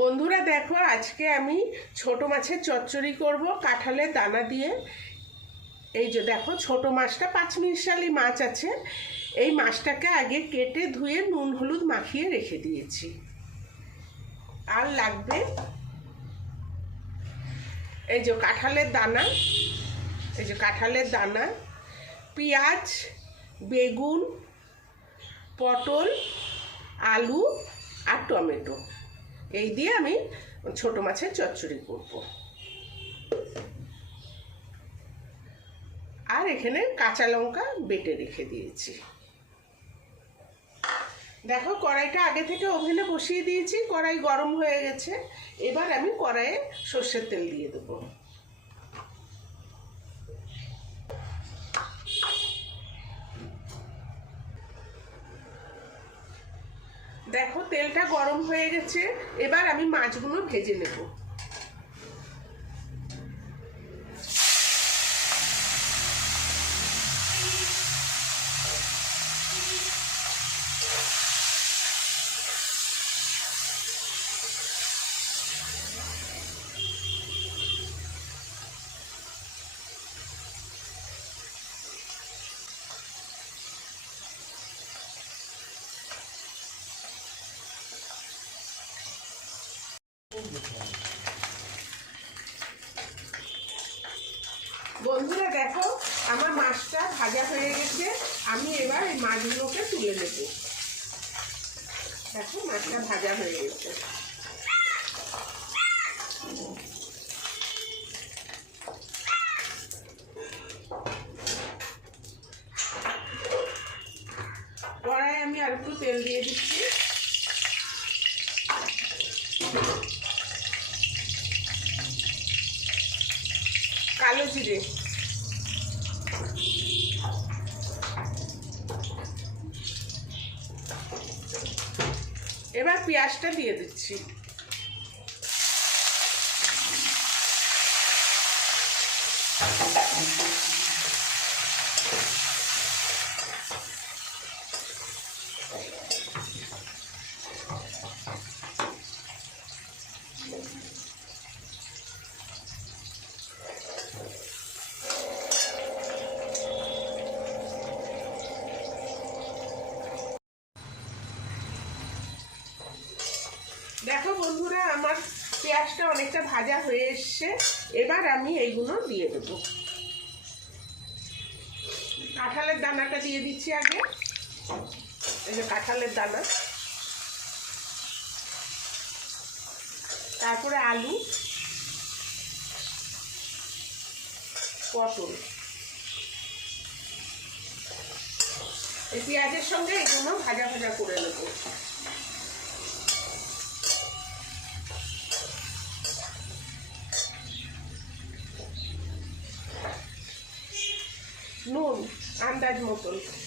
বন্ধুরা, দেখো, আজকে আমি ছোট মাছের চচ্চড়ি করব কাঁঠালের দানা দিয়ে। এই যে দেখো, ছোট মাছটা, পাঁচ মিশালি মাছ আছে। এই মাছটাকে আগে কেটে ধুয়ে নুন হলুদ মাখিয়ে রেখে দিয়েছি। আর লাগবে এই যে কাঁঠালের দানা, এই যে কাঁঠালের দানা, পেঁয়াজ, বেগুন, পটল, আলু আর টমেটো। এই দিয়ে আমি ছোট মাছের চচ্চড়ি করব। আর এখানে কাঁচা লঙ্কা বেটে রেখে দিয়েছি। দেখো, কড়াইটা আগে থেকে ওভেনে বসিয়ে দিয়েছি, কড়াই গরম হয়ে গেছে। এবার আমি কড়াইয়ে সর্ষের তেল দিয়ে দেবো। দেখো তেলটা গরম হয়ে গেছে এবার আমি মাছগুলো ভেজে নেব বন্ধুরা দেখো, আমার মাছটা ভাজা হয়ে গেছে। আমি এবার এই মাছগুলোকে তুলে নেব। দেখো, মাছটা ভাজা হয়ে গেছে। কড়াই আমি আর একটু তেল দিয়ে দিচ্ছি। কালো জিরে। এবার পেঁয়াজটা দিয়ে দিচ্ছি। দেখো বন্ধুরা, আমার পেঁয়াজটা অনেকটা ভাজা হয়ে এসছে। এবার আমি এইগুলো দিয়ে দেবো। কাঁঠালের দানাটা দিয়ে দিচ্ছি আগে। এই যে কাঁঠালের দানা। তারপরে আলু। পটল। এই পেঁয়াজের সঙ্গে এগুলো ভাজা ভাজা করে নেব। vontade de motor.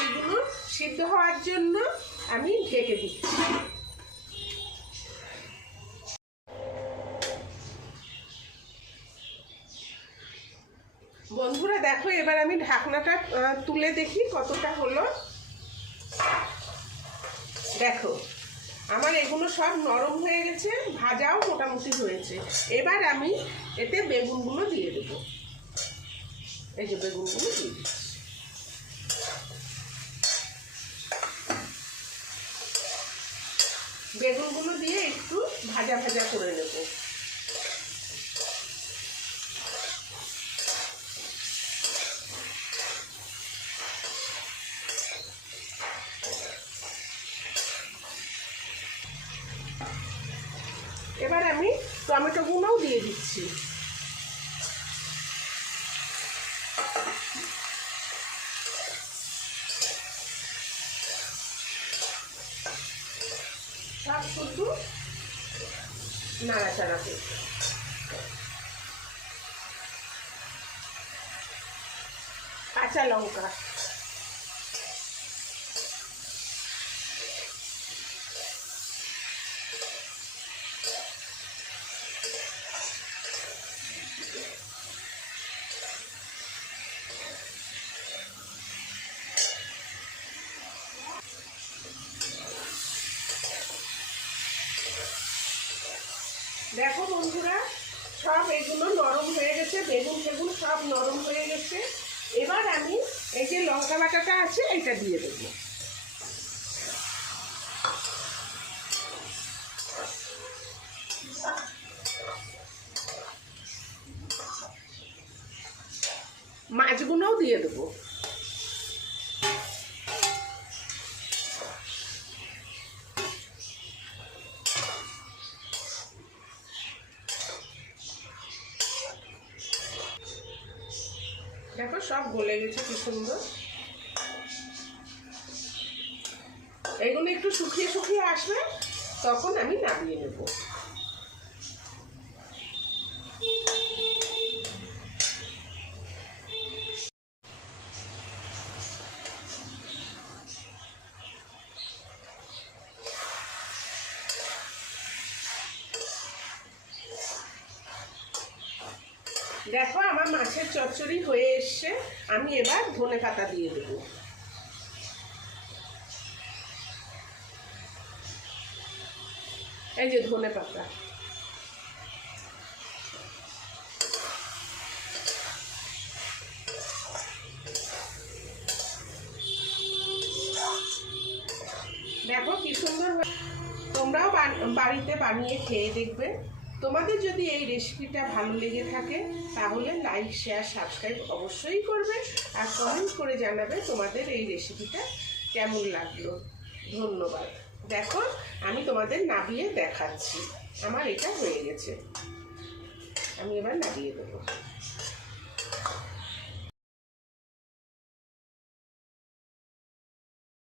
এইগুলো সিদ্ধ হওয়ার জন্য আমি ঢেকে দিচ্ছি। বন্ধুরা, দেখো, এবার আমি ঢাকনাটা তুলে দেখি কতটা হলো। দেখো, আমার এগুলো সব নরম হয়ে গেছে, ভাজাও মোটামুটি হয়েছে। এবার আমি এতে বেগুনগুলো দিয়ে দেবো। এই যে বেগুনগুলো দিয়ে দিচ্ছি বেগুনগুলো দিয়ে একটু ভাজা ভাজা করে নেব। এবার আমি টমেটো টমেটোগুলোও দিয়ে দিচ্ছি। সব শুধু নাড়াচাড়া করব কাঁচা লঙ্কা দেখো বন্ধুরা, সব এগুলো নরম হয়ে গেছে, বেগুন টেগুন সব নরম হয়ে গেছে। এবার আমি এই যে লঙ্কা বাটাটা আছে এটা দিয়ে দেবো। মাছগুলোও দিয়ে দেবো। দেখো, সব গলে গেছে, কি সুন্দর। এগুলো একটু শুকিয়ে শুকিয়ে আসবে, তখন আমি নামিয়ে নেব। দেখো, আমার মাছের চচ্চড়ি হয়ে এসছে। আমি এবার ধনে পাতা দিয়ে দেবো। এই যে ধনে পাতা। দেখো কি সুন্দর তোমরাও বাড়িতে বানিয়ে খেয়ে দেখবে। তোমাদের যদি এই রেসিপিটা ভালো লেগে থাকে, তাহলে লাইক শেয়ার সাবস্ক্রাইব অবশ্যই করবে আর কমেন্ট করে জানাবে তোমাদের এই রেসিপিটা কেমন লাগল। ধন্যবাদ। দেখো, আমি তোমাদের নাবিয়ে দেখাচ্ছি। আমার এটা হয়ে গেছে। আমি এবার নাবিয়ে দেবো।